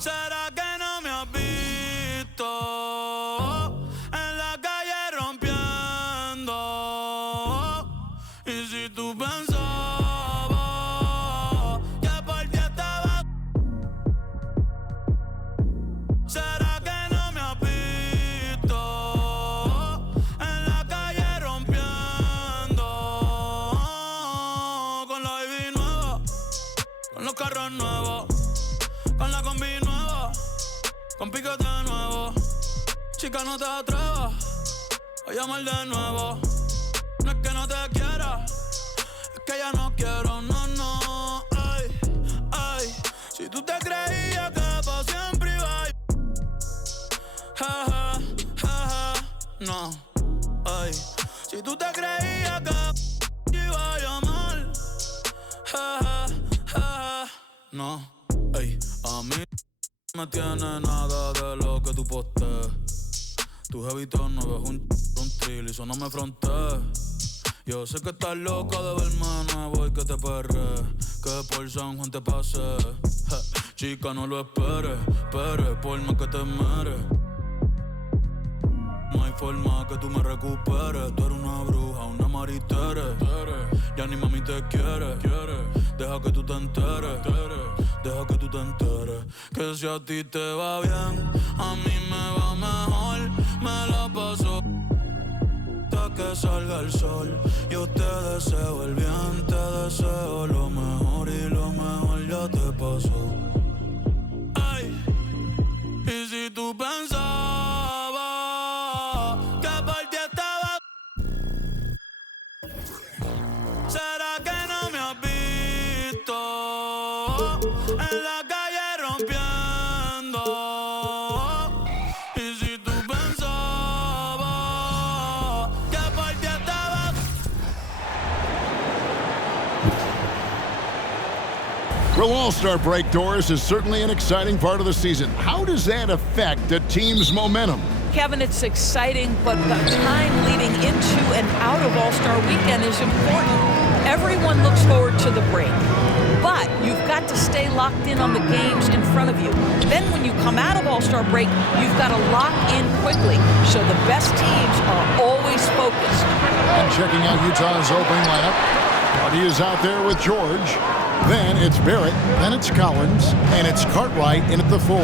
¿Será que no me has visto? En la calle rompiendo. Y si tú pensabas que por ti estaba, ¿será que no me has visto? En la calle rompiendo. Con la baby nueva, con los carros nuevos, con la combi nueva, con piquete nuevo. Chica, no te atrevas a llamar de nuevo. No es que no te quiera, es que ya no quiero, no, no. Ay, ay, si tú te creías que pa' siempre iba a... Ja, ja, ja, ja, no. Ay, si tú te creías que iba a llamar. Ja, ja, ja, ja, no. Ay, a mí no me tiene nada de lo que tú postees. Tu jevito no ves un trill y eso no me frontees. Yo sé que estás loca de verme nuevo y que te perre, que por San Juan te pase. Chica, no lo esperes, por más que te meres. No hay forma que tú me recuperes. Tú eres una bruja, una maritere. Ya ni mami te quiere. Deja que tú te enteres. Deja que tú te enteres. Que si a ti te va bien, a mí me va mejor. Me la paso hasta que salga el sol. Yo te deseo el bien, te deseo lo mejor. Y lo mejor ya te pasó. Ay, y si tú pensabas que por ti estaba, ¿será que no me has visto? En la calle rompiendo. Y si tú pensabas que por ti estaba. Well, All-Star break, Doris, is certainly an exciting part of the season. How does that affect a team's momentum? Kevin, it's exciting, but the time leading into and out of All-Star Weekend is important. Everyone looks forward to the break, but you've got to stay locked in on the games in front of you. Then when you come out of All-Star break, you've got to lock in quickly, so the best teams are always focused. And checking out Utah's opening lineup, Hardy is out there with George. Then it's Barrett, then it's Collins, and it's Cartwright in at the 4.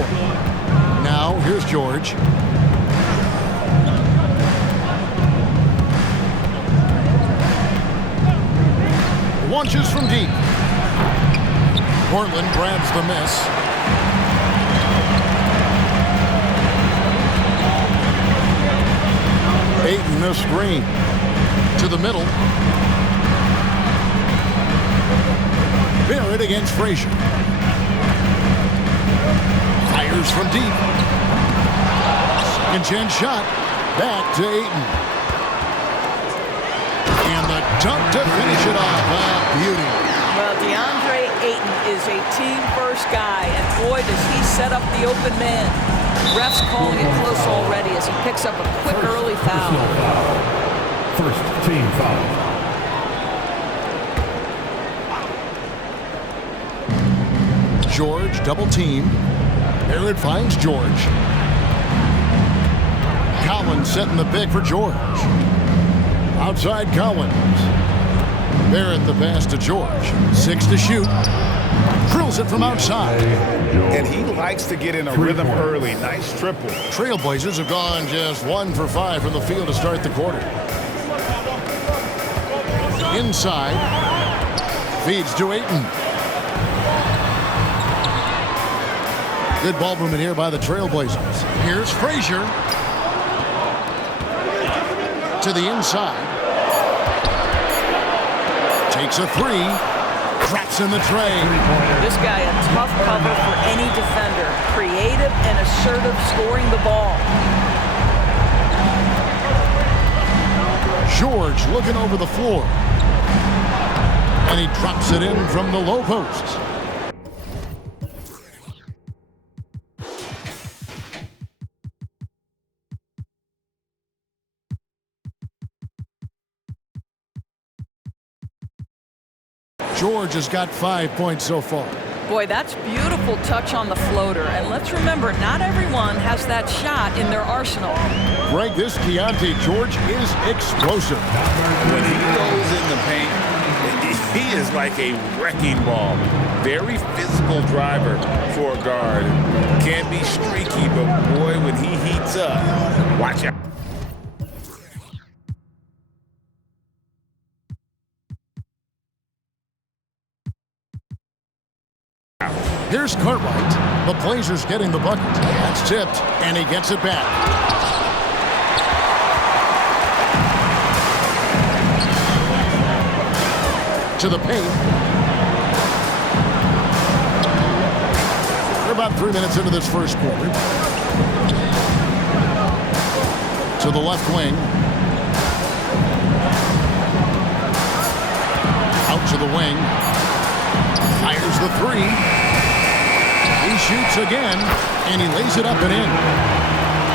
Now, here's George. Launches from deep. Portland grabs the miss. Ayton the screen. To the middle. Barrett against Frazier. Fires from deep. Second chance shot. Back to Ayton. And the dunk to finish it off. Beauty. Well, DeAndre Ayton is a team-first guy, and boy, does he set up the open man. Refs calling it close already as he picks up a quick early foul. First team foul. George double team. Barrett finds George. Collins setting the pick for George. Outside Collins. Barrett the pass to George. 6 to shoot. Drills it from outside. And he likes to get in a rhythm early. Nice triple. Trailblazers have gone just 1 for 5 from the field to start the quarter. Inside. Feeds to Ayton. Good ball movement here by the Trailblazers. Here's Frazier. To the inside. Takes a 3. Drops in the tray. This guy a tough cover for any defender. Creative and assertive scoring the ball. George looking over the floor. And he drops it in from the low post. George has got 5 points so far. Boy, that's beautiful touch on the floater. And let's remember, not everyone has that shot in their arsenal. Greg, this Keontae George is explosive. When he goes in the paint, he is like a wrecking ball. Very physical driver for a guard. Can be streaky, but boy, when he heats up, watch out. Here's Cartwright. The Blazers getting the bucket. That's tipped, and he gets it back. To the paint. We're about 3 minutes into this first quarter. To the left wing. Out to the wing. Fires the three. He shoots again, and he lays it up and in.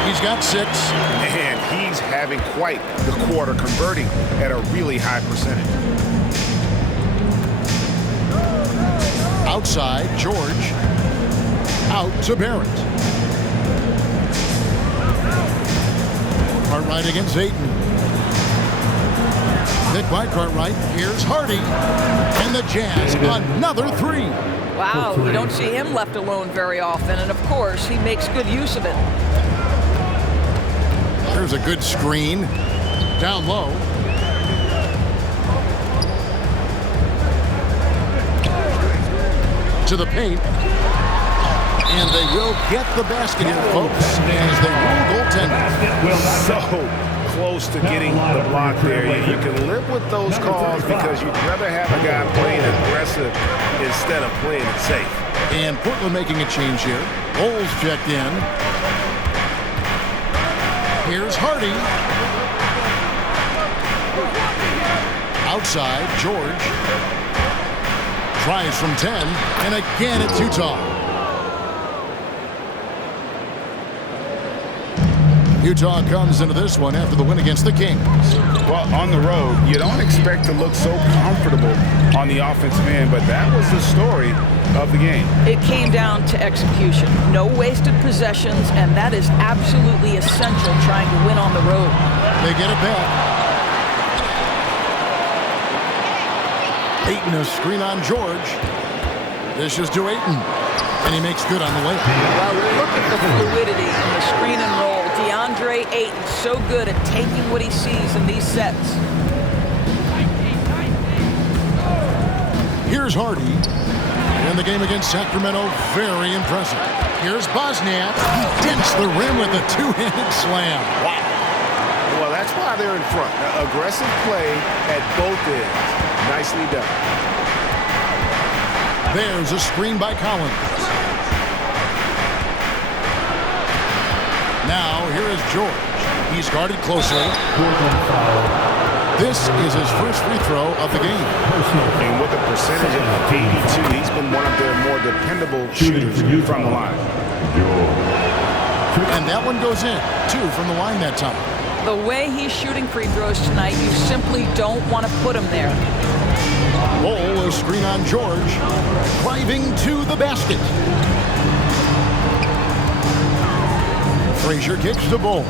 He's got 6. And he's having quite the quarter, converting at a really high percentage. Outside, George. Out to Barrett. Cartwright against Ayton. Pick by Cartwright. Here's Hardy. And the Jazz, another 3. Wow, you don't see him left alone very often, and of course, he makes good use of it. There's a good screen. Down low. To the paint. And they will get the basket here, folks, as they rule goaltender. So close to getting the block there. You can live with those calls because you'd rather have a guy playing aggressive instead of playing it safe. And Portland making a change here. Bowles checked in. Here's Hardy. Outside, George. Tries from 10, and again it's Utah. Utah comes into this one after the win against the Kings. Well, on the road, you don't expect to look so comfortable on the offensive end, but that was the story of the game. It came down to execution. No wasted possessions, and that is absolutely essential trying to win on the road. They get it back. Ayton, a screen on George. This is to Ayton, and he makes good on the way. Well, look at the fluidity in the screen and roll. DeAndre Ayton so good at taking what he sees in these sets. Here's Hardy. In the game against Sacramento, very impressive. Here's Bosniak. He dents the rim with a two-handed slam. Wow. Well, that's why they're in front. Aggressive play at both ends. Nicely done. There's a screen by Collins. Now, here is George. He's guarded closely. This is his first free throw of the game. And with a percentage of 82, he's been one of their more dependable shooters from the line. And that one goes in. 2 from the line that time. The way he's shooting free throws tonight, you simply don't want to put him there. Bol, a screen on George. Driving to the basket. Frazier kicks to Bol.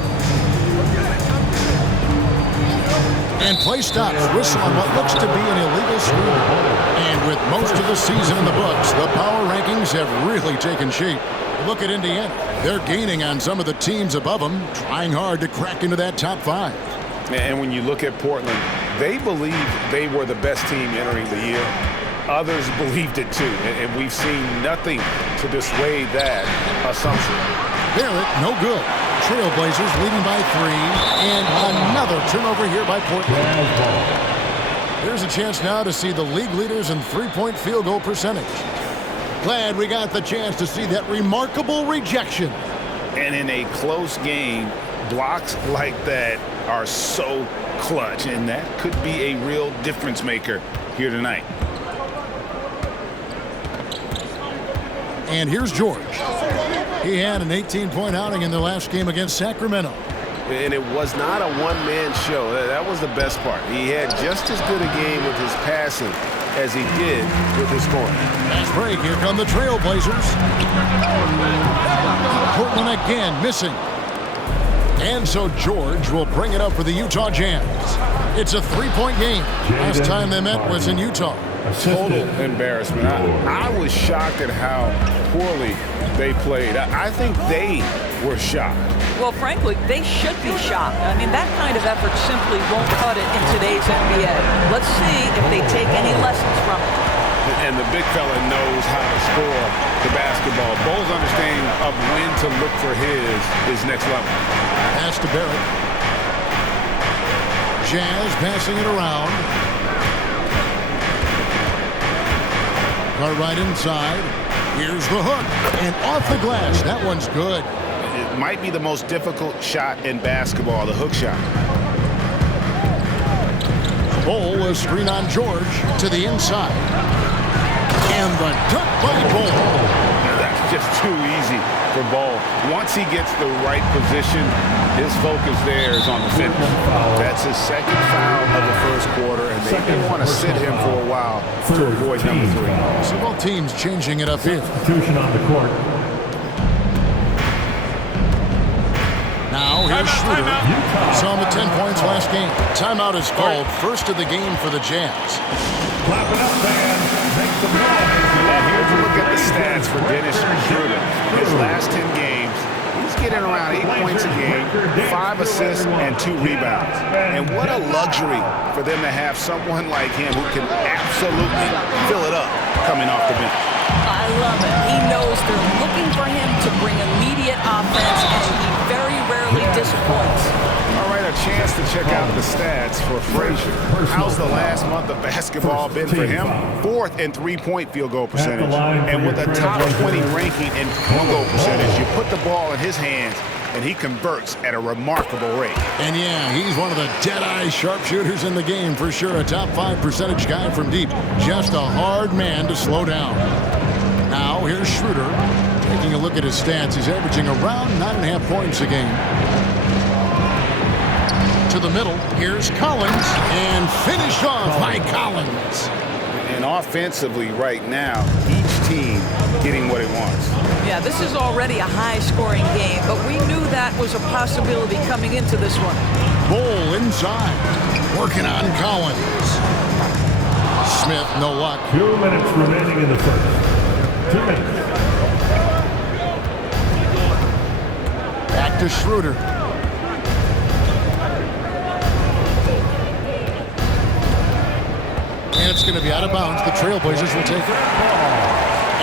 And play stops. Whistle on what looks to be an illegal screen. And with most of the season in the books, the power rankings have really taken shape. Look at Indiana. They're gaining on some of the teams above them, trying hard to crack into that top 5. And when you look at Portland, they believed they were the best team entering the year. Others believed it too, and we've seen nothing to dissuade that assumption. Barrett, no good. Trailblazers leading by 3, and another turnover here by Portland. Here's a chance now to see the league leaders in three-point field goal percentage. Glad we got the chance to see that remarkable rejection. And in a close game, blocks like that are so clutch, and that could be a real difference maker here tonight. And here's George. He had an 18-point outing in their last game against Sacramento. And it was not a one-man show. That was the best part. He had just as good a game with his passing as he did with his scoring. Fast break. Here come the Trailblazers. Portland again missing. And so George will bring it up for the Utah Jazz. It's a three-point game. Last time they met was in Utah. Total embarrassment. I was shocked at how poorly they played. I think they were shocked. Well, frankly, they should be shocked. I mean, that kind of effort simply won't cut it in today's NBA. Let's see if they take any lessons from it. And the big fella knows how to score the basketball. Bo's understanding of when to look for his is next level. Pass to Barrett. Jazz passing it around. Right inside. Here's the hook. And off the glass. That one's good. It might be the most difficult shot in basketball, the hook shot. Bol will screen on George to the inside. And the dunk by Bol. That's just too easy for Bol. Once he gets the right position, his focus there is on the finish. That's his second foul of the first quarter, and they didn't want to sit him for a while to avoid number 3. So both teams changing it up here. Substitution on the court. Now here's Schroeder. Saw him at 10 points last game. Timeout is called. First of the game for the Jazz. Clap it up, fans. Make some noise. And here's a look at the stats for Dennis Schroeder. His last 10 games, he's getting around 8 points a game, 5 assists, and 2 rebounds. And what a luxury for them to have someone like him who can absolutely fill it up coming off the bench. I love it. He knows they're looking for him to bring immediate offense, and he very rarely disappoints. All right, a chance to check out the stats for Frazier. How's the last month of basketball been for him? 4th in three-point field goal percentage. And with a top 20 ranking in field goal percentage, you put the ball in his hands, and he converts at a remarkable rate. And yeah, he's one of the dead-eye sharpshooters in the game for sure. A top 5 percentage guy from deep. Just a hard man to slow down. Now here's Schroeder. Taking a look at his stats, he's averaging around 9.5 points a game. To the middle, here's Collins, and finished off by Collins. And offensively right now, each team getting what it wants. Yeah, this is already a high-scoring game, but we knew that was a possibility coming into this one. Bol inside, working on Collins. Smith, no luck. 2 minutes remaining in the first. 2 minutes. Back to Schroeder. And it's going to be out of bounds. The Trailblazers will take it.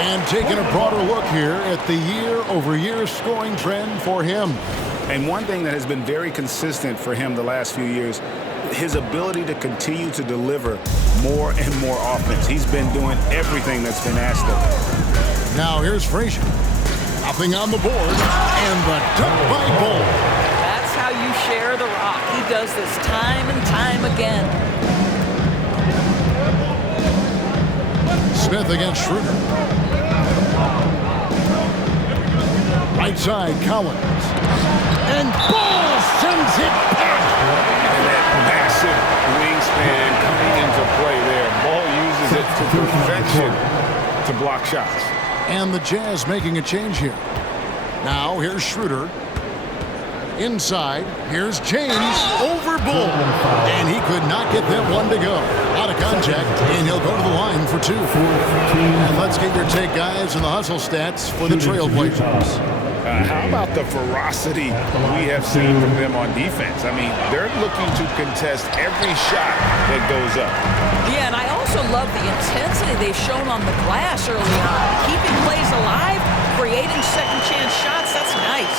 And taking a broader look here at the year-over-year scoring trend for him. And one thing that has been very consistent for him the last few years, his ability to continue to deliver more and more offense. He's been doing everything that's been asked of him. Now here's Frazier. Nothing on the board. And the dunk by Bol. That's how you share the rock. He does this time and time again. Smith against Schroeder. Right side, Collins. And Bol sends it back. And that massive wingspan coming into play there. Ball uses it to perfection to block shots. And the Jazz making a change here. Now here's Schroeder. Inside, here's James over Bol. And he could not get that one to go. Out of contact, and he'll go to the line for 2. And let's get your take, guys, on the hustle stats for the Trailblazers. How about the ferocity we have seen from them on defense? I mean, they're looking to contest every shot that goes up. Yeah, and I also love the intensity they've shown on the glass early on. Keeping plays alive, creating second-chance shots, that's nice.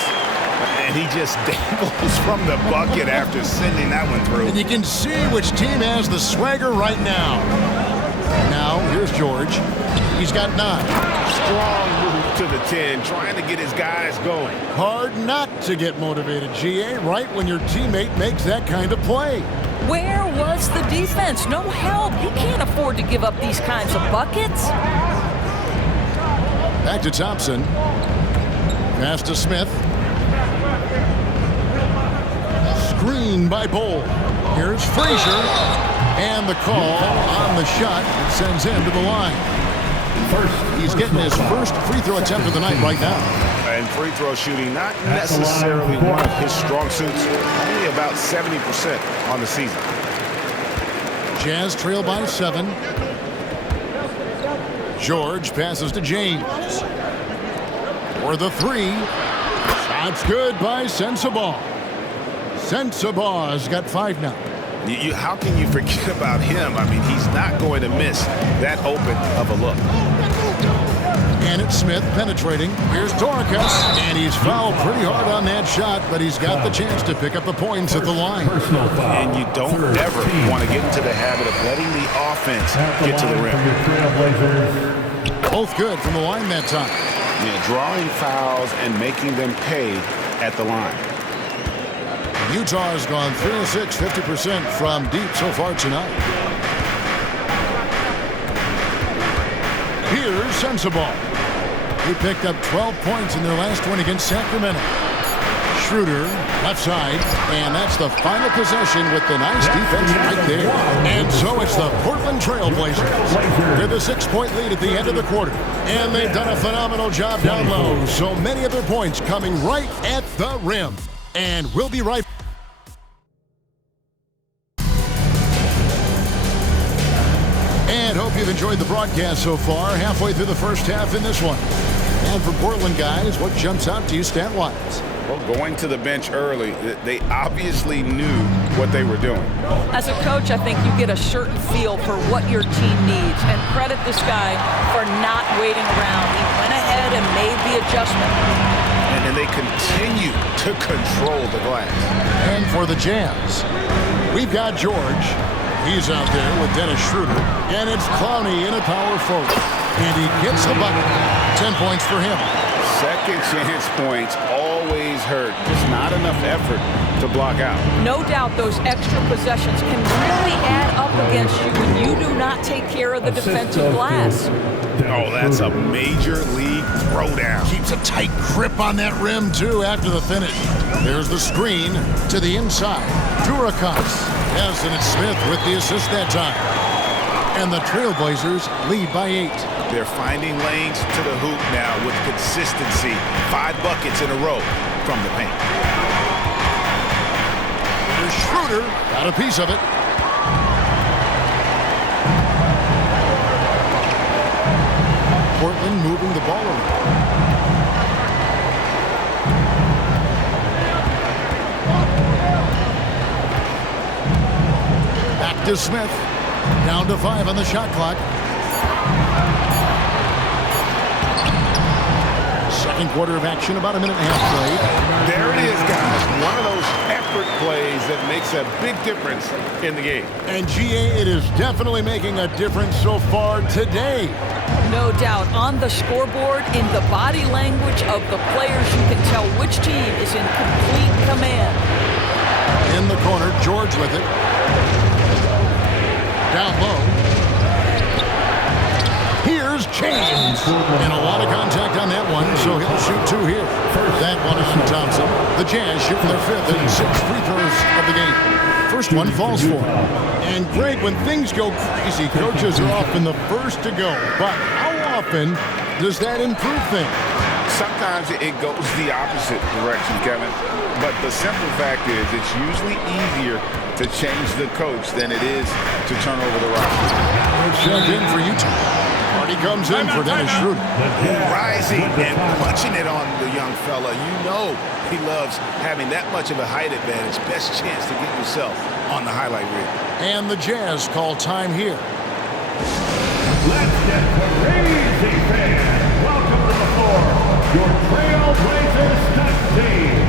And he just dabbles from the bucket after sending that one through. And you can see which team has the swagger right now. Now, here's George. He's got 9. Strong move to the 10, trying to get his guys going. Hard not to get motivated, GA, right when your teammate makes that kind of play. Where was the defense? No help. You can't afford to give up these kinds of buckets. Back to Thompson. Pass to Smith. screen by Bol. Here's Frazier. And the call on the shot that sends him to the line. He's getting his first free throw attempt of the night right now. And free throw shooting, not necessarily one of his strong suits. Only about 70% on the season. Jazz trail by 7. George passes to James. For the 3. Shot's good by Sensabaugh. Sensabaugh's got 5 now. How can you forget about him? I mean, he's not going to miss that open of a look. And it's Smith penetrating. Here's Dorcas, and he's fouled pretty hard on that shot, but he's got the chance to pick up the points at the line. And you don't ever want to get into the habit of letting the offense get to the rim. Both good from the line that time. Yeah, drawing fouls and making them pay at the line. Utah's gone 3 of 6, 50% from deep so far tonight. Here's Sensabaugh. He picked up 12 points in their last one against Sacramento. Schroeder, left side, and that's the final possession with the nice defense right there. And so it's the Portland Trail Blazers. They're the 6-point lead at the end of the quarter. And they've done a phenomenal job down low. So many of their points coming right at the rim. And we'll be right back. And hope you've enjoyed the broadcast so far. Halfway through the first half in this one. And for Portland guys, what jumps out to you stat-wise? Well, going to the bench early, they obviously knew what they were doing. As a coach, I think you get a certain feel for what your team needs. And credit this guy for not waiting around. He went ahead and made the adjustment. And they continue to control the glass. And for the Jazz, we've got George. He's out there with Dennis Schroeder. And it's Clowney in a power forward. And he gets the bucket. 10 points for him. Second chance points always hurt. Just not enough effort to block out. No doubt those extra possessions can really add up against you when you do not take care of the defensive glass. Oh, that's a major league throwdown. Keeps a tight grip on that rim, too, after the finish. There's the screen to the inside. Durakas. Yes, and it's Smith with the assist that time. And the Trailblazers lead by 8. They're finding lanes to the hoop now with consistency. 5 buckets in a row from the paint. Here's Schroeder. Got a piece of it. Portland moving the ball around. Back to Smith. Down to 5 on the shot clock. Second quarter of action, about a minute and a half played. There it is, guys. One of those effort plays that makes a big difference in the game. And GA, it is definitely making a difference so far today. No doubt. On the scoreboard, in the body language of the players, you can tell which team is in complete command. In the corner, George with it. Down low. Here's James. And a lot of contact on that one, so he'll shoot 2 here. That one on Thompson. The Jazz shooting their 5th and 6th free throws of the game. First one falls for him. And Greg, when things go crazy, coaches are often the first to go. But how often does that improve things? Sometimes it goes the opposite direction, Kevin. But the simple fact is it's usually easier to change the coach than it is to turn over the roster. Check in for Utah. Party comes in for Dennis Schroeder. Rising and punching it on the young fella. You know he loves having that much of a height advantage. Best chance to get yourself on the highlight reel. And the Jazz call time here. Let's get crazy, fans. Welcome to the floor, your Trailblazers stunt team.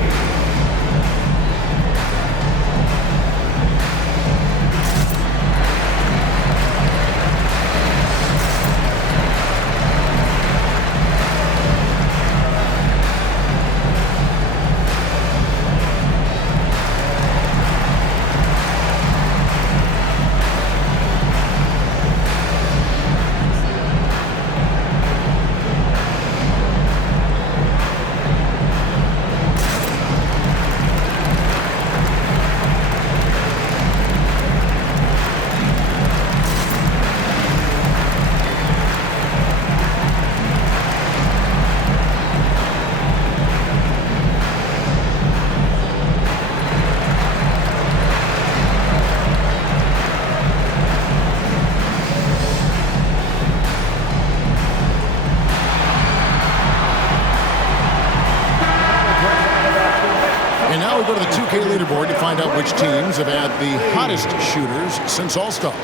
And now we go to the 2K leaderboard to find out which teams have had the hottest shooters since All-Star.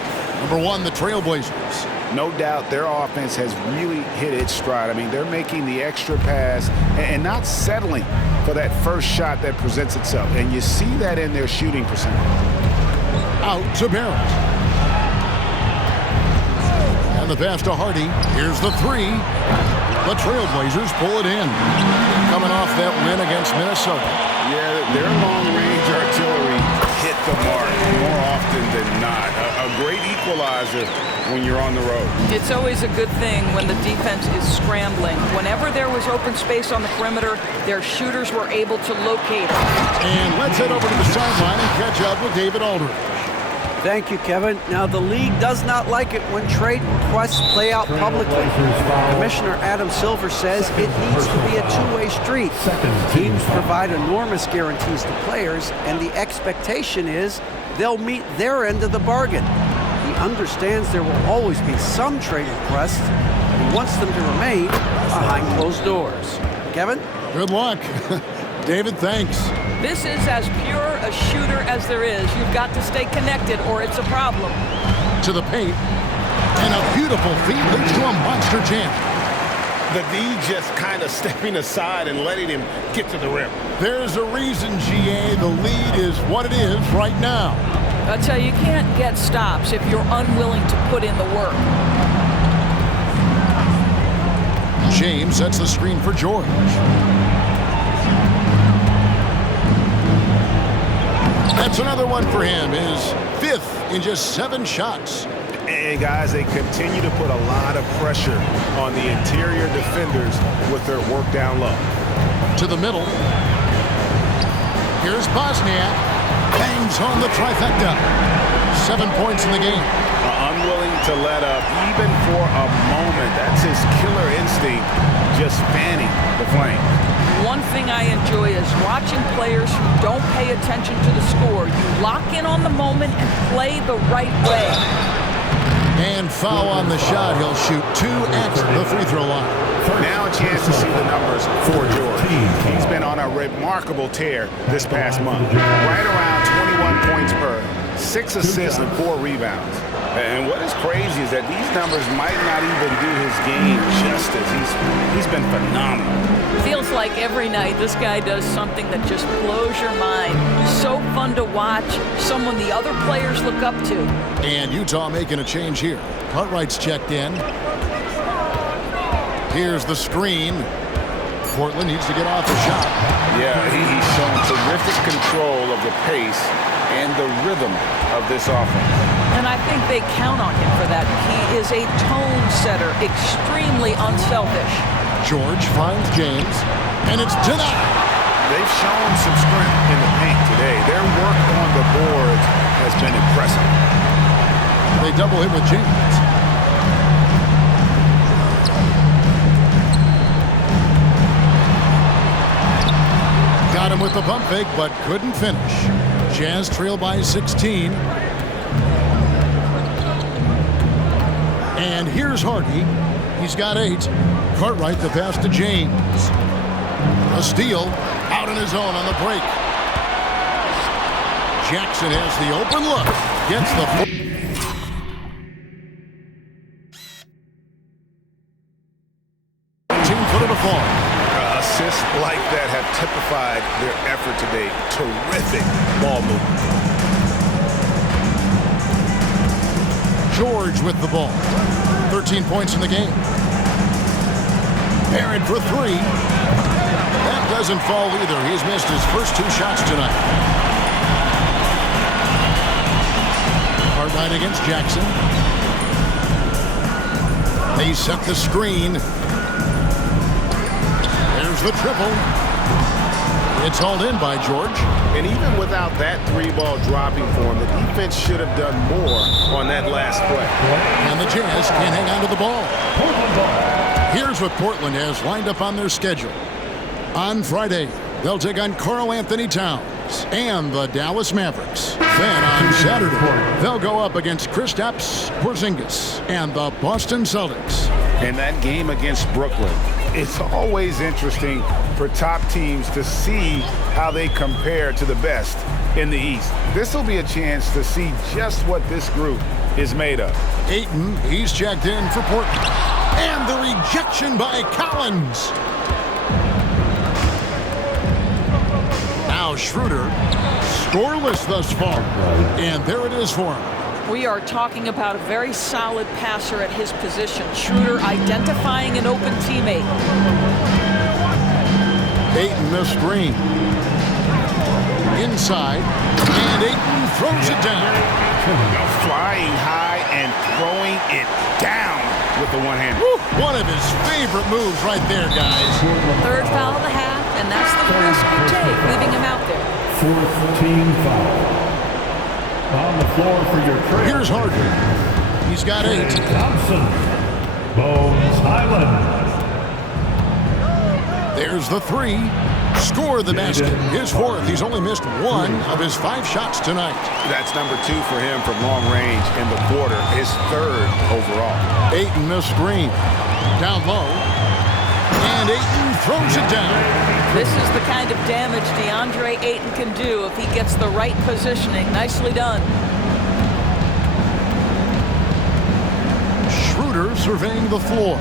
Number 1, the Trailblazers. No doubt their offense has really hit its stride. I mean, they're making the extra pass and not settling for that first shot that presents itself. And you see that in their shooting percentage. Out to Barrett. And the pass to Hardy. Here's the 3. The Trailblazers pull it in. Coming off that win against Minnesota. Yeah, their long-range artillery hit the mark more often than not. A great equalizer when you're on the road. It's always a good thing when the defense is scrambling. Whenever there was open space on the perimeter, their shooters were able to locate it. And let's head over to the sideline and catch up with David Aldridge. Thank you, Kevin. Now, the league does not like it when trade requests play out publicly. Commissioner Adam Silver says it needs to be a two-way street. Teams provide enormous guarantees to players, and the expectation is they'll meet their end of the bargain. He understands there will always be some trade requests. He wants them to remain behind closed doors. Kevin? Good luck. David, thanks. This is as pure a shooter as there is. You've got to stay connected or it's a problem. To the paint. And a beautiful feed leads to a monster jam. The D just kind of stepping aside and letting him get to the rim. There's a reason, GA, the lead is what it is right now. I tell you, you can't get stops if you're unwilling to put in the work. James sets the screen for George. That's another one for him, his 5th in just 7 shots. And guys, they continue to put a lot of pressure on the interior defenders with their work down low. To the middle. Here's Bosniak. Bangs home the trifecta. 7 points in the game. Unwilling to let up even for a moment. That's his killer instinct, just fanning the flame. One thing I enjoy is watching players who don't pay attention to the score. You lock in on the moment and play the right way. And foul on the shot. He'll shoot 2 at the free throw line. Now a chance to see the numbers for George. He's been on a remarkable tear this past month. Right around 21 points per, 6 assists and 4 rebounds. And what is crazy is that these numbers might not even do his game justice. He's been phenomenal. Feels like every night this guy does something that just blows your mind. So fun to watch, someone the other players look up to. And Utah making a change here. Cartwright's checked in. Here's the screen. Portland needs to get off the shot. Yeah, he's shown terrific control of the pace and the rhythm of this offense. And I think they count on him for that. He is a tone setter, extremely unselfish. George finds James, and it's denied. They've shown some strength in the paint today. Their work on the boards has been impressive. They double him with James. Got him with the pump fake, but couldn't finish. Jazz trail by 16. And here's Hardy. He's got 8. Cartwright the pass to James. A steal out on his own on the break. Jackson has the open look. Gets the 14-footer to fall. Assists like that have typified their effort today. Terrific ball movement. George with the ball. 13 points in the game. Barrett for 3. That doesn't fall either. He's missed his first 2 shots tonight. Cartwright against Jackson. They set the screen. There's the triple. It's hauled in by George. And even without that 3-ball dropping for him, the defense should have done more on that last play. And the Jazz can't hang on to the ball. Here's what Portland has lined up on their schedule. On Friday, they'll take on Karl Anthony Towns and the Dallas Mavericks. Then on Saturday, they'll go up against Kristaps Porzingis and the Boston Celtics. And that game against Brooklyn, it's always interesting for top teams to see how they compare to the best in the East. This will be a chance to see just what this group is made of. Ayton, he's checked in for Portland. And the rejection by Collins. Now Schroeder, scoreless thus far. And there it is for him. We are talking about a very solid passer at his position. Schroeder identifying an open teammate. Ayton the screen. Inside. And Ayton throws it down. Flying high and throwing it down with the one hand. One of his favorite moves right there, guys. Third foul of the half, and that's the risk you take, leaving him out there. Fourth team foul. On the floor for your trade. Here's Harden. He's got 8. Thompson. Bones Highland. There's the 3. Score the basket. His 4th. He's only missed 1 of his 5 shots tonight. That's number 2 for him from long range in the quarter. His 3rd overall. Ayton the screen. Down low. And Ayton throws it down. This is the kind of damage DeAndre Ayton can do if he gets the right positioning. Nicely done. Schroeder surveying the floor.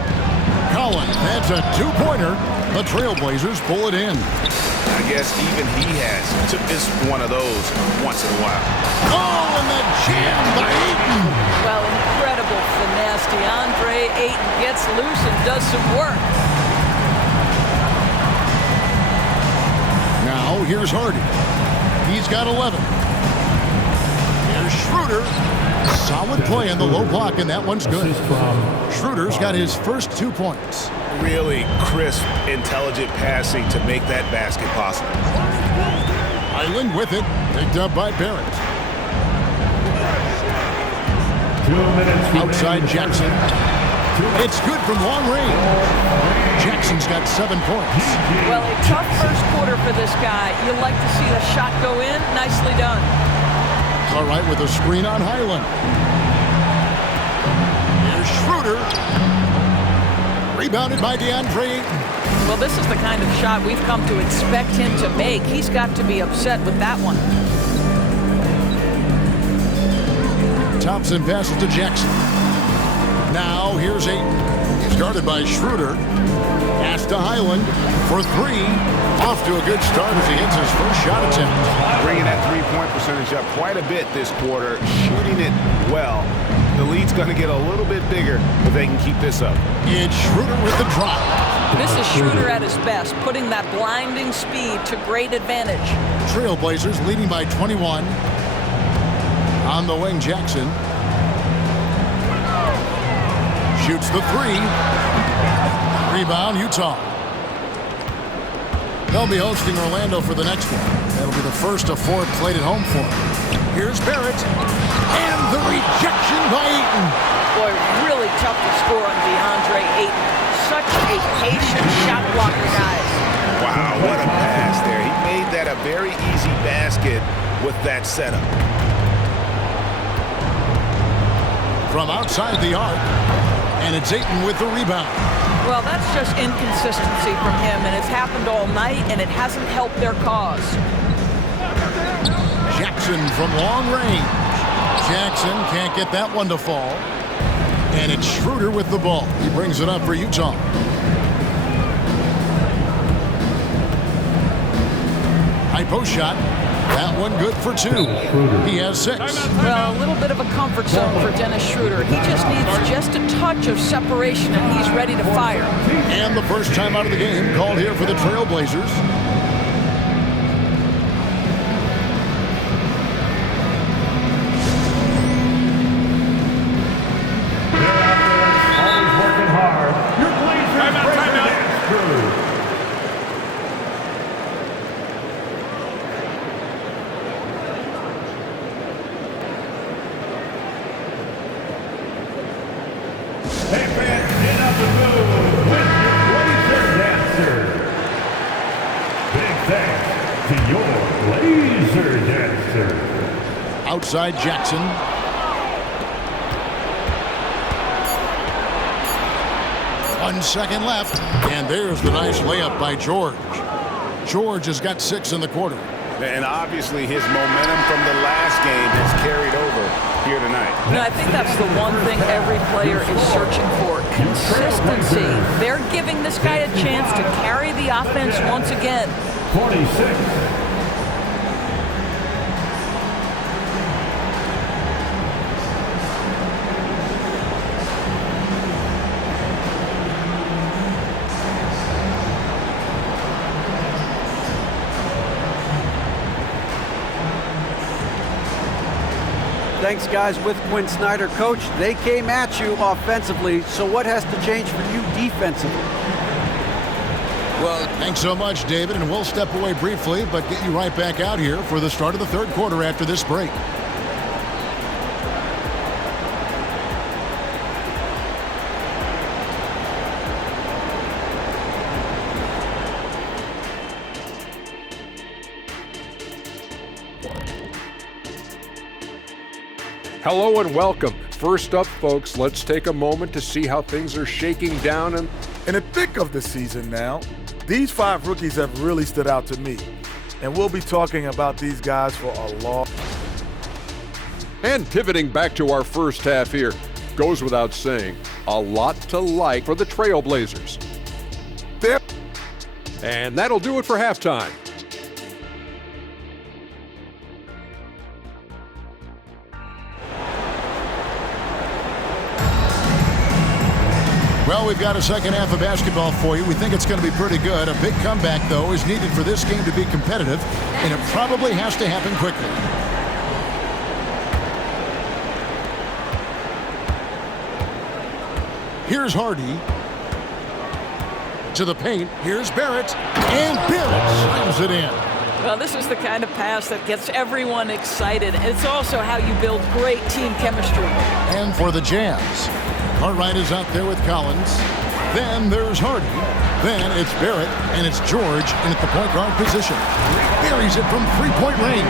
Collins, that's a 2-pointer. The Trailblazers pull it in. I guess even he has to miss one of those once in a while. Oh, and the jam by Ayton. Well, incredible finesse. DeAndre Ayton gets loose and does some work. Now, here's Harden. He's got 11. Here's Schroeder. Solid play in the low block, and that one's good. Schroeder's got his first 2 points. Really crisp, intelligent passing to make that basket possible. Highland with it. Picked up by Barrett. 2 minutes Outside Jackson. It's good from long range. Jackson's got 7 points. Well, a tough first quarter for this guy. You'll like to see the shot go in. Nicely done. All right, with a screen on Highland. Here's Schroeder. Rebounded by DeAndre Ayton. Well, this is the kind of shot we've come to expect him to make. He's got to be upset with that one. Thompson passes to Jackson. Now here's Ayton. He's guarded by Schroeder. Pass to Highland for 3. Off to a good start as he hits his first shot attempt. Bringing that three-point percentage up quite a bit this quarter, shooting it well. The lead's going to get a little bit bigger if they can keep this up. It's Schroeder with the drop. This is Schroeder at his best, putting that blinding speed to great advantage. Trailblazers leading by 21. On the wing, Jackson. Shoots the 3. Rebound, Utah. They'll be hosting Orlando for the next one. That'll be the first of 4 played at home for them. Here's Barrett. And the rejection by Ayton. Boy, really tough to score on DeAndre Ayton. Such a patient shot blocker, guys. Wow, what a pass there. He made that a very easy basket with that setup. From outside the arc. And it's Ayton with the rebound. Well, that's just inconsistency from him, and it's happened all night, and it hasn't helped their cause. Jackson from long range. Jackson can't get that one to fall. And it's Schroeder with the ball. He brings it up for Utah. High post shot. That one good for 2. He has 6. Well, a little bit of a comfort zone for Dennis Schroeder. He just needs just a touch of separation, and he's ready to fire. And the first time out of the game called here for the Trailblazers. always working hard. Your Blazers dance crew. Hey fans, get up and move with your Blazer dancer. Big thanks to your Blazer dancer. Outside Jackson. One second left. And there's the nice layup by George. George has got 6 in the quarter. And obviously his momentum from the last game has carried over here tonight. You know, I think that's the one thing every player is searching for, consistency. They're giving this guy a chance to carry the offense once again. 26. Thanks, guys. With Quinn Snyder, Coach, they came at you offensively, so what has to change for you defensively? Well, thanks so much, David, and we'll step away briefly, but get you right back out here for the start of the third quarter after this break. Hello and welcome. First up, folks, let's take a moment to see how things are shaking down. In the thick of the season now, these 5 rookies have really stood out to me. And we'll be talking about these guys for a long time. And pivoting back to our first half here, goes without saying, a lot to like for the Trailblazers. And that'll do it for halftime. Well, we've got a second half of basketball for you. We think it's going to be pretty good. A big comeback, though, is needed for this game to be competitive, and it probably has to happen quickly. Here's Hardy. To the paint. Here's Barrett. And Barrett slams it in. Well, this is the kind of pass that gets everyone excited. It's also how you build great team chemistry. And for the Jazz, Cartwright is out there with Collins. Then there's Hardy. Then it's Barrett, and it's George in at the point guard position. Buries it from three-point range.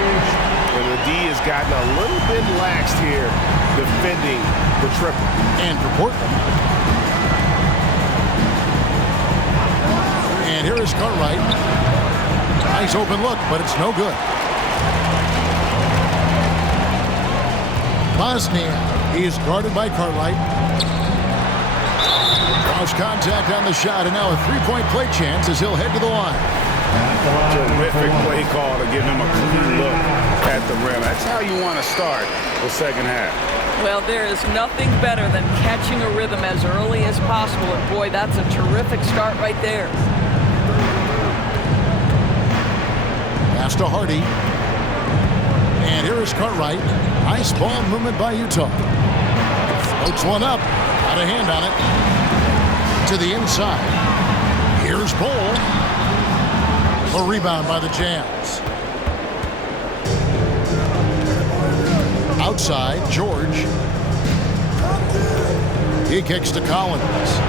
Well, the D has gotten a little bit laxed here defending the triple. And for Portland. And here is Cartwright. Nice open look, but it's no good. Bosnia. He is guarded by Cartwright. Draws contact on the shot, and now a three-point play chance as he'll head to the line. Terrific play call to give him a clean look at the rim. That's how you want to start the second half. Well, there is nothing better than catching a rhythm as early as possible, and boy, that's a terrific start right there. Pass to Hardy. And here is Cartwright. Nice ball movement by Utah. Floats one up. Got a hand on it. To the inside. Here's Bol. A rebound by the Jazz. Outside, George. He kicks to Collins.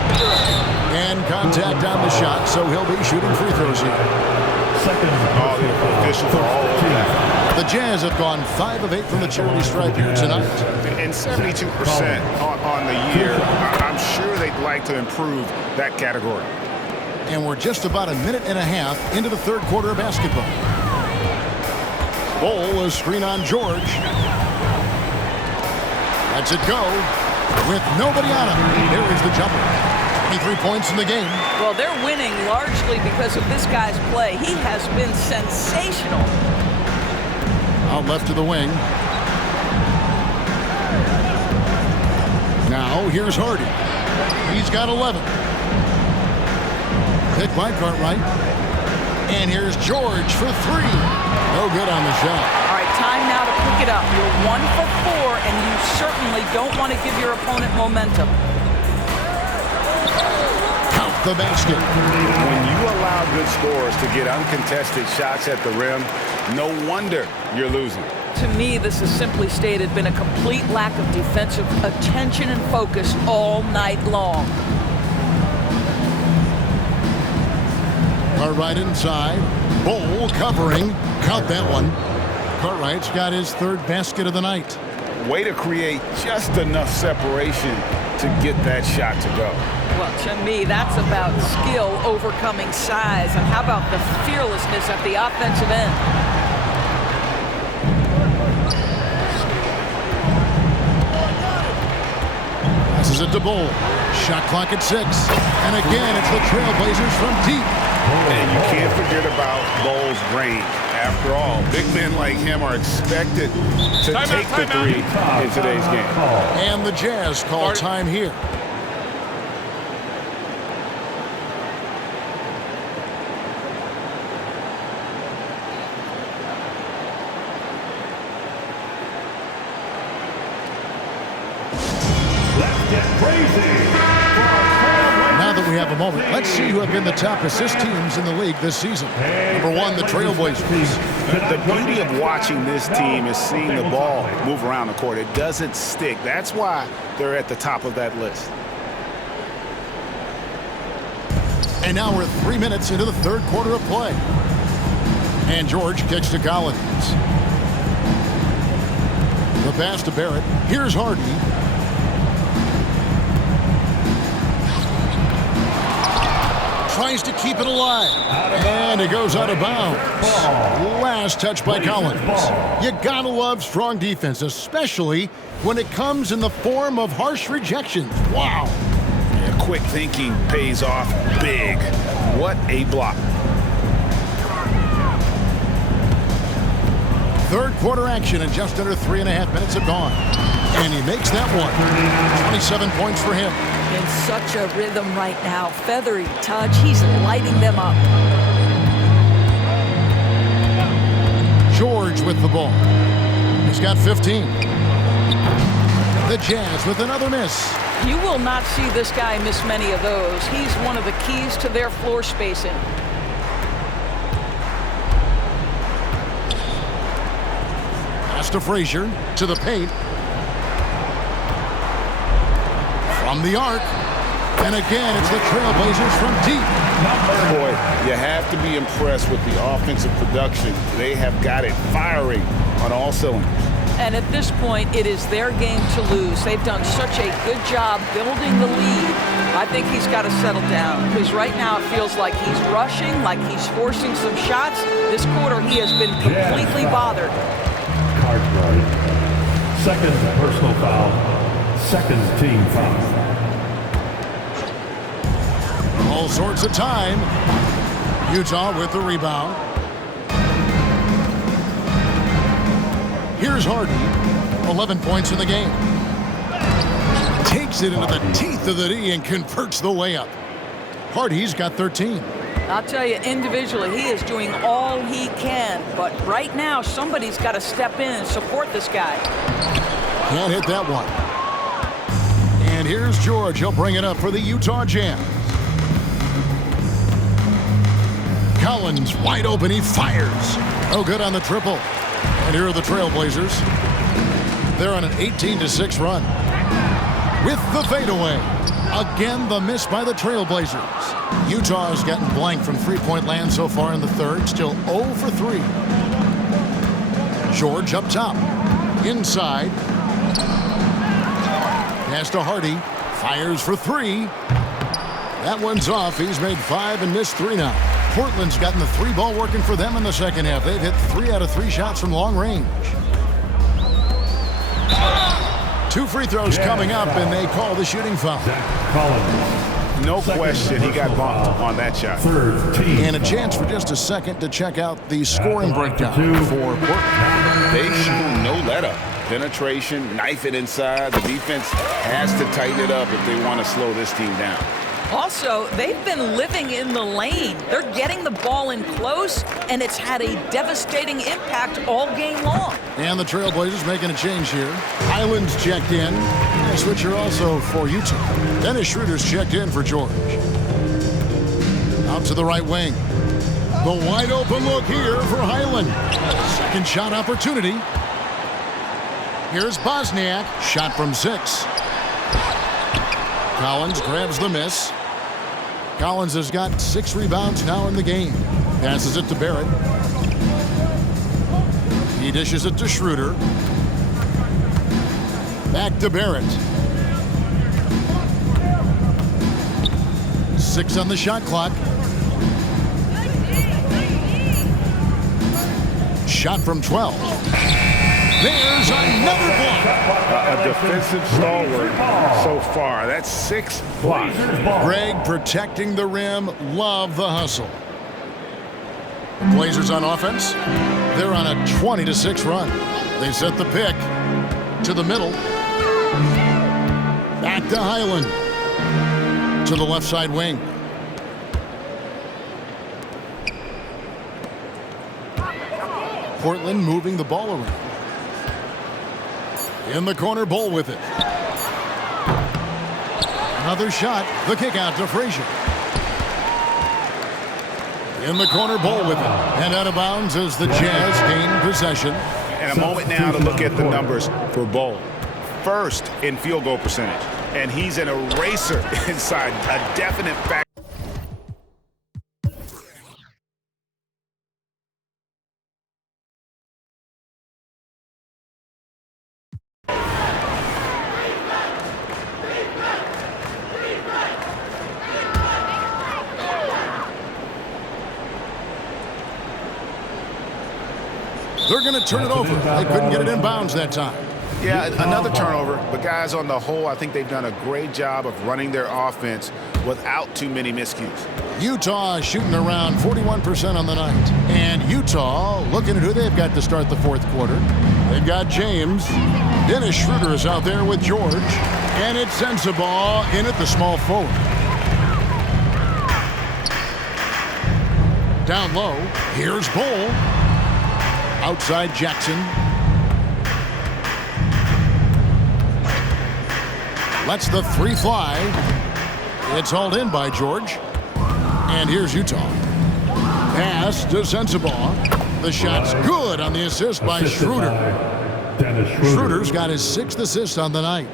And contact on the shot, so he'll be shooting free throws here. All the officials are all over that. The Jazz have gone 5 of 8 from the charity stripe here tonight. And 72% on the year. I'm sure they'd like to improve that category. And we're just about a minute and a half into the third quarter of basketball. Bol, a screen on George. Lets it go with nobody on him. There is the jumper. 23 points in the game. Well, they're winning largely because of this guy's play. He has been sensational. Out left to the wing. Now, here's Hardy. He's got 11. Picked by Cartwright. And here's George for 3. No good on the shot. All right, time now to pick it up. You're 1 for 4, and you certainly don't want to give your opponent momentum. Count the basket. When you allow good scorers to get uncontested shots at the rim, no wonder you're losing. To me, this is simply stated been a complete lack of defensive attention and focus all night long. Cartwright inside. Bol covering. Count that one. Cartwright's got his 3rd basket of the night. Way to create just enough separation to get that shot to go. Well, to me, that's about skill overcoming size. And how about the fearlessness at the offensive end? Passes it to Bull. Shot clock at 6. And again, it's the Trailblazers from deep. And you can't forget about Bull's range. After all, big men like him are expected to take the three in today's game. And the Jazz call time here. Now that we have a moment, let's see who have been the top assist teams in the league this season. Number 1, the Trailblazers. The beauty of watching this team is seeing the ball move around the court. It doesn't stick. That's why they're at the top of that list. And now we're 3 minutes into the third quarter of play. And George kicks to Collins. The pass to Barrett. Here's Harden. Tries to keep it alive. And it goes out of bounds. Last touch by Collins. You gotta love strong defense, especially when it comes in the form of harsh rejections. Wow. Yeah, quick thinking pays off big. What a block. Third quarter action, and just under 3.5 minutes have gone. And he makes that one. 27 points for him. In such a rhythm right now. Feathery touch. He's lighting them up. George with the ball. He's got 15. The Jazz with another miss. You will not see this guy miss many of those. He's one of the keys to their floor spacing. Pass to Frazier, to the paint. From the arc. And again, it's the Trailblazers from deep. Boy, you have to be impressed with the offensive production. They have got it firing on all cylinders. And at this point, it is their game to lose. They've done such a good job building the lead. I think he's got to settle down, because right now it feels like he's rushing, like he's forcing some shots. This quarter, he has been completely bothered. Second personal foul. Second team foul. All sorts of time. Utah with the rebound. Here's Harden. 11 points in the game. Takes it into the teeth of the D and converts the layup. Hardy's got 13. I'll tell you, individually, he is doing all he can. But right now, somebody's got to step in and support this guy. Can't hit that one. And here's George. He'll bring it up for the Utah Jazz. Collins wide open. He fires. Oh, good on the triple. And here are the Trailblazers. They're on an 18-6 run. With the fadeaway. Again, the miss by the Trailblazers. Utah has gotten blank from three-point land so far in the third. Still 0 for 3. George up top. Inside. Pass to Hardy. Fires for 3. That one's off. He's made 5 and missed 3 now. Portland's gotten the 3-ball working for them in the second half. They've hit 3 out of 3 shots from long range. 2 free throws coming up, and they call the shooting foul. No question, he got bumped on that shot. And a chance for just a second to check out the scoring breakdown for Portland. They've shown no let-up. Penetration, knife it inside. The defense has to tighten it up if they want to slow this team down. Also, they've been living in the lane. They're getting the ball in close, and it's had a devastating impact all game long. And the Trailblazers making a change here. Highland's checked in. A switcher also for Utah. Dennis Schroeder's checked in for George. Out to the right wing. The wide open look here for Highland. Second shot opportunity. Here's Bosniak. Shot from 6. Collins grabs the miss. Collins has got 6 rebounds now in the game. Passes it to Barrett. He dishes it to Schroeder. Back to Barrett. 6 on the shot clock. Shot from 12. There's another block. A defensive stalwart so far. That's 6 blocks. Greg protecting the rim. Love the hustle. Blazers on offense. They're on a 20-6 run. They set the pick to the middle. Back to Highland. To the left side wing. Portland moving the ball around. In the corner, Bol with it. Another shot. The kick out to Frazier. In the corner, Bol with it. And out of bounds as the Jazz gain possession. And a moment now to look at the numbers for Bol. First in field goal percentage. And he's an eraser inside. A definite fact. They're going to turn it over. They couldn't get it in bounds that time. Yeah, another turnover. But guys, on the whole, I think they've done a great job of running their offense without too many miscues. Utah shooting around 41% on the night. And Utah looking at who they've got to start the fourth quarter. They've got James. Dennis Schroeder is out there with George. And it's Sensabaugh in at the small forward. Down low, here's Bol. Outside Jackson. Lets the 3 fly. It's hauled in by George. And here's Utah. Pass to Sensabaugh. The shot's good on the assist by Schroeder. Schroeder's got his 6th assist on the night.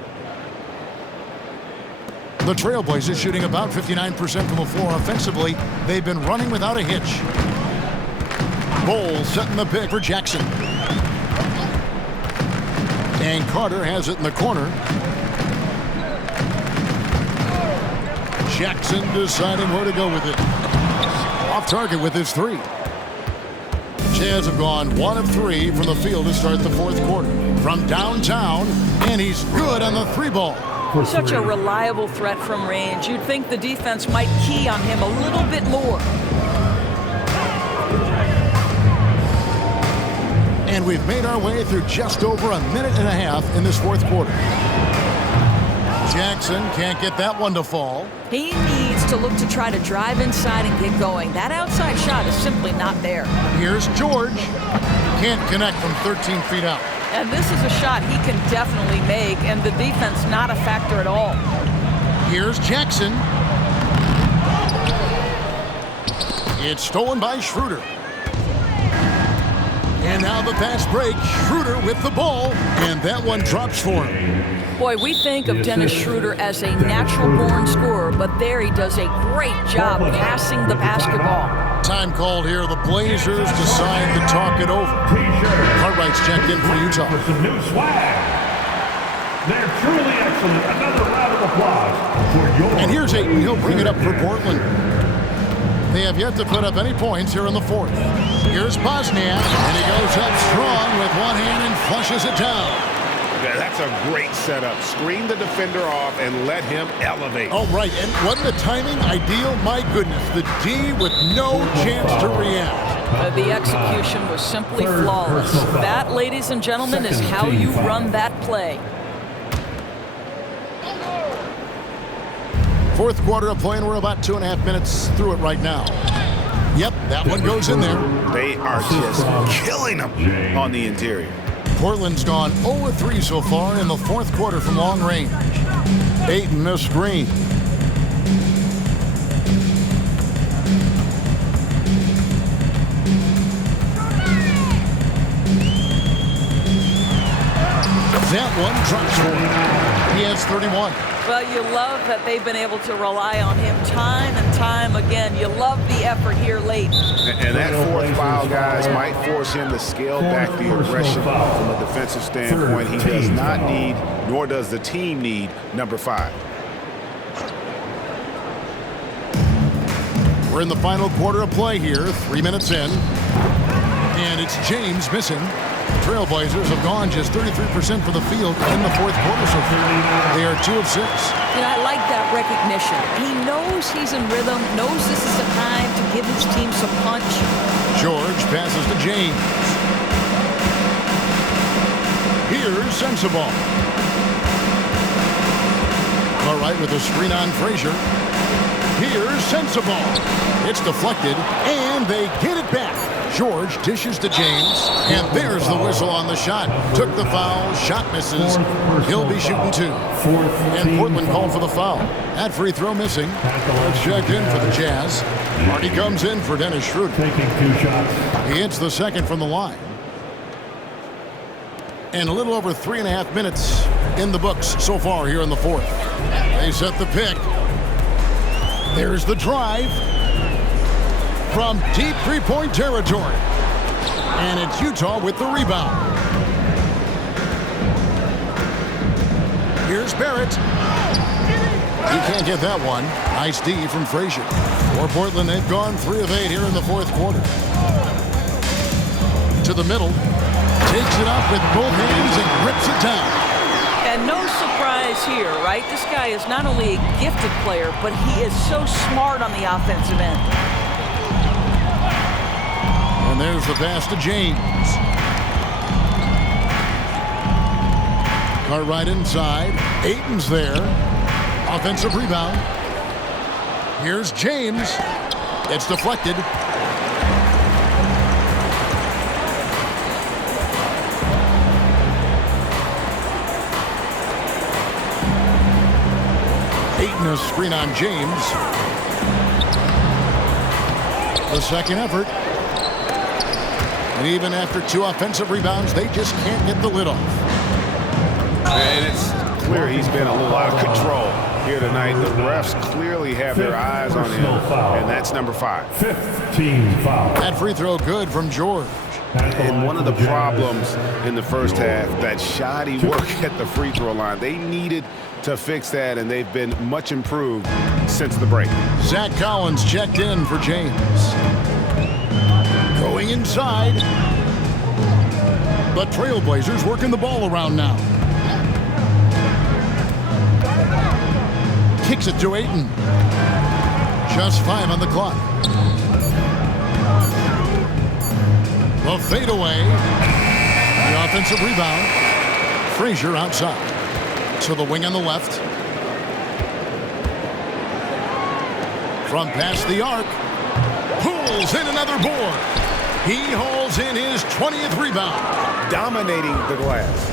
The Trailblazers shooting about 59% from the floor offensively. They've been running without a hitch. Bol setting the pick for Jackson. And Carter has it in the corner. Jackson deciding where to go with it. Off target with his 3. Jazz have gone 1 of 3 from the field to start the fourth quarter. From downtown, and he's good on the 3 ball. Such a reliable threat from range. You'd think the defense might key on him a little bit more. And we've made our way through just over a minute and a half in this fourth quarter. Jackson can't get that one to fall. He needs to look to try to drive inside and get going. That outside shot is simply not there. Here's George. Can't connect from 13 feet out. And this is a shot he can definitely make, and the defense not a factor at all. Here's Jackson. It's stolen by Schroeder. And now the fast break. Schroeder with the ball, and that one drops for him. Boy, we think of Dennis Schroeder as a natural-born scorer, but there he does a great job passing the basketball. Time called here. The Blazers decide to talk it over. Cartwright's checked in for Utah. For some new swag. They're truly excellent. Another round of applause for your... And here's Ayton. He'll bring it up for Portland. They have yet to put up any points here in the fourth. Here's Bosniak, and he goes up strong with one hand and flushes it down. Yeah, that's a great setup. Screen the defender off and let him elevate. Oh, right, and wasn't the timing ideal? My goodness, the D with no chance to react. The execution was simply flawless. That, ladies and gentlemen, is how you run that play. Fourth quarter of play, and we're about 2.5 minutes through it right now. Yep, that one goes in there. They are just killing them on the interior. Portland's gone 0-3 so far in the fourth quarter from long range. Ayton, a screen. That one drops for him. He has 31. Well, you love that they've been able to rely on him time and time again. You love the effort here late. And that fourth foul, guys, might force him to scale back the aggression from a defensive standpoint. He does not need, nor does the team need, number 5. We're in the final quarter of play here, 3 minutes in. And it's James missing. The Trailblazers have gone just 33% for the field in the fourth quarter so far. They are 2 of 6. You know, I like that recognition. He knows he's in rhythm, knows this is the time to give his team some punch. George passes to James. Here's Sensabaugh. All right, with a screen on Frazier. Here's Sensabaugh. It's deflected, and they get it back. George dishes to James, and there's the whistle on the shot. Took the foul, shot misses. He'll be shooting 2. And Portland called for the foul. That free throw missing. Let's check in for the Jazz. Marty comes in for Dennis Schroeder. Taking 2 shots. He hits the second from the line. And a little over 3.5 minutes in the books so far here in the fourth. They set the pick. There's the drive from deep three-point territory. And it's Utah with the rebound. Here's Barrett. He can't get that one. Nice D from Frazier. For Portland, they've gone 3 of 8 here in the fourth quarter. To the middle. Takes it up with both hands and rips it down. And no surprise here, right? This guy is not only a gifted player, but he is so smart on the offensive end. And there's the pass to James. Cartwright inside. Ayton's there. Offensive rebound. Here's James. It's deflected. Ayton a screen on James. The second effort. And even after 2 offensive rebounds, they just can't get the lid off. And it's clear he's been a little out of control here tonight. The refs clearly have their eyes on him, and that's number 5. 15 foul. That free throw good from George. And one of the problems in the first half, that shoddy work at the free throw line. They needed to fix that, and they've been much improved since the break. Zach Collins checked in for James. Going inside. The Trailblazers working the ball around now. Kicks it to Ayton. Just 5 on the clock. The fadeaway. The offensive rebound. Frazier outside. To the wing on the left. From past the arc. Pulls in another board. He hauls in his 20th rebound. Dominating the glass.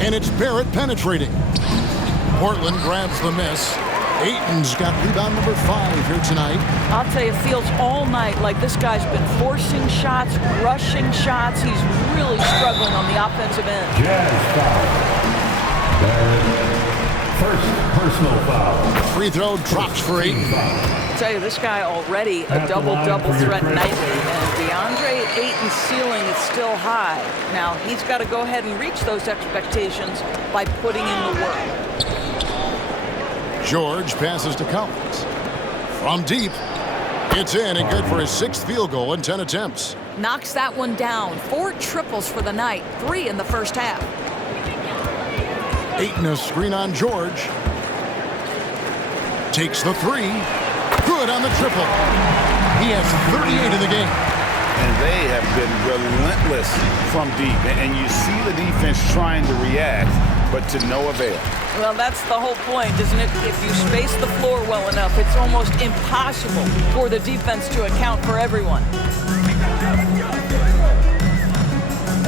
And it's Barrett penetrating. Portland grabs the miss. Ayton's got rebound number 5 here tonight. I'll tell you, it feels all night like this guy's been forcing shots, rushing shots. He's really struggling on the offensive end. Jazz foul. Barrett. First personal foul. Free throw drops for Ayton. I'll tell you, this guy already a double-double threat nightly. And DeAndre Ayton's ceiling is still high. Now, he's got to go ahead and reach those expectations by putting in the work. George passes to Collins. From deep, it's in and good for his 6th field goal in 10 attempts. Knocks that one down. 4 triples for the night, 3 in the first half. Ayton a screen on George. Takes the 3. Good on the triple. He has 38 in the game. And they have been relentless from deep. And you see the defense trying to react, but to no avail. Well, that's the whole point, isn't it? If you space the floor well enough, it's almost impossible for the defense to account for everyone.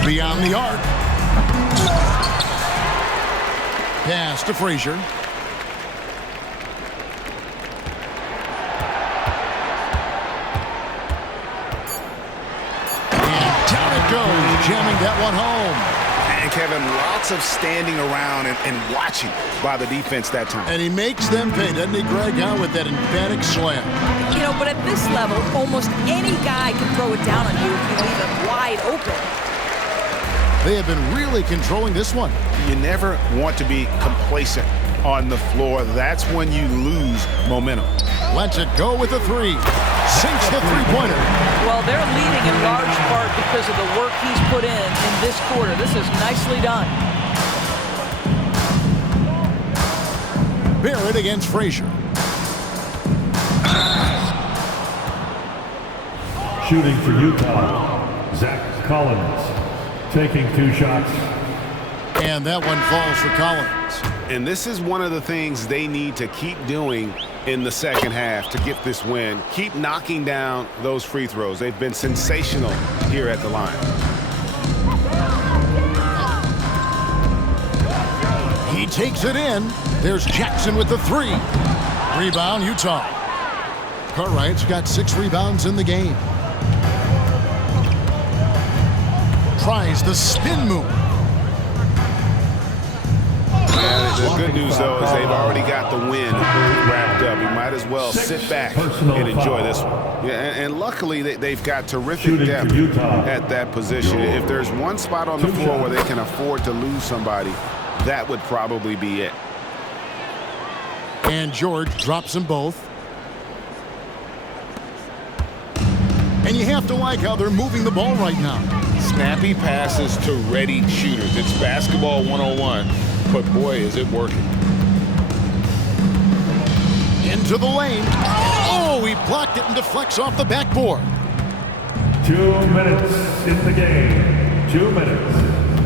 Beyond the arc. Pass to Frazier. And down it goes, jamming that one home. And Kevin, lots of standing around and watching by the defense that time. And he makes them pay, doesn't he, Greg, with that emphatic slam. You know, but at this level, almost any guy can throw it down on you if you leave it wide open. They have been really controlling this one. You never want to be complacent on the floor, that's when you lose momentum. Lets it go with a three. Sinks the three-pointer. Well, they're leading in large part because of the work he's put in this quarter. This is nicely done. Barrett against Frazier. Shooting for Utah, Zach Collins, taking 2 shots. And that one falls for Collins. And this is one of the things they need to keep doing in the second half to get this win. Keep knocking down those free throws. They've been sensational here at the line. He takes it in. There's Jackson with the three. Rebound, Utah. Cartwright's got 6 rebounds in the game. Tries the spin move. The good news, though, is they've already got the win wrapped up. You might as well sit back and enjoy this one. Yeah, and luckily, they've got terrific depth at that position. If there's one spot on the floor where they can afford to lose somebody, that would probably be it. And George drops them both. And you have to like how they're moving the ball right now. Snappy passes to ready shooters. It's basketball 101. But boy, is it working. Into the lane. Oh, he blocked it and deflects off the backboard. 2 minutes in the game. 2 minutes.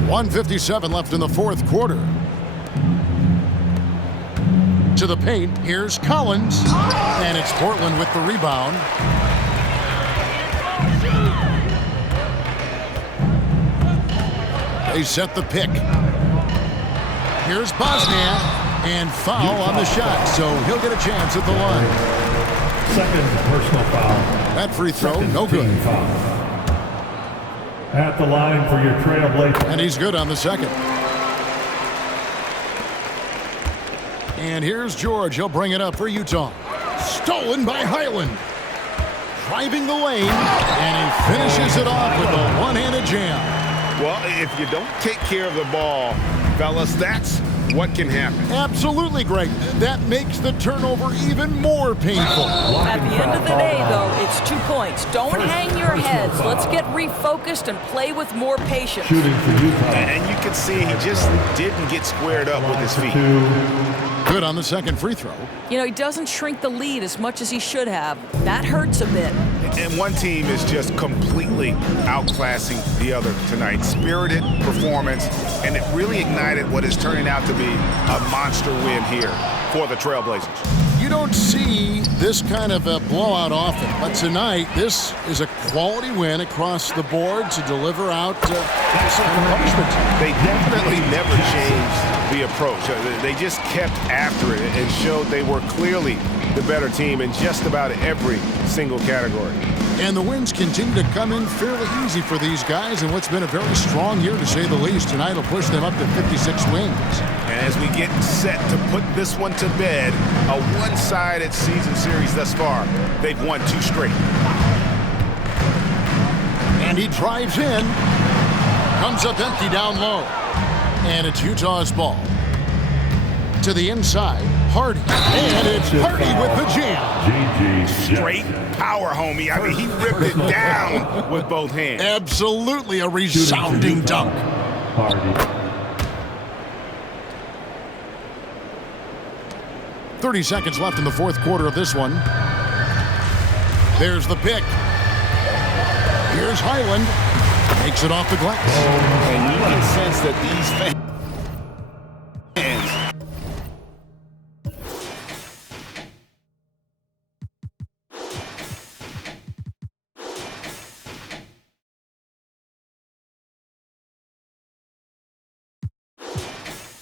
1:57 left in the fourth quarter. To the paint, here's Collins. And it's Portland with the rebound. They set the pick. Here's Bosnia, and foul on the shot, so he'll get a chance at the line. Second personal foul. That free throw, no good. Foul. At the line for your Trailblazers. And he's good on the second. And here's George. He'll bring it up for Utah. Stolen by Highland. Driving the lane, and he finishes it off with a one-handed jam. Well, if you don't take care of the ball, fellas, that's what can happen. Absolutely, Greg. That makes the turnover even more painful. At the end of the day, though, it's 2 points. Don't hang your heads. Let's get refocused and play with more patience. Shooting for Utah. And you can see he just didn't get squared up with his feet. Good on the second free throw. You know, he doesn't shrink the lead as much as he should have. That hurts a bit. And one team is just completely outclassing the other tonight. Spirited performance, and it really ignited what is turning out to be a monster win here for the Trailblazers. You don't see this kind of a blowout often, but tonight this is a quality win across the board to deliver out some punishment. They definitely never changed the approach. They just kept after it and showed they were clearly the better team in just about every single category. And the wins continue to come in fairly easy for these guys in what's been a very strong year, to say the least. Tonight will push them up to 56 wins. And as we get set to put this one to bed, a one-sided season series thus far, they've won 2 straight. And he drives in, comes up empty down low, and it's Utah's ball. To the inside, Hardy, and it's Hardy with the jam. Straight power, homie. I mean, he ripped it down with both hands. Absolutely a resounding dunk. Hardy. 30 seconds left in the fourth quarter of this one. There's the pick. Here's Highland. Takes it off the glass. And you can sense that these fans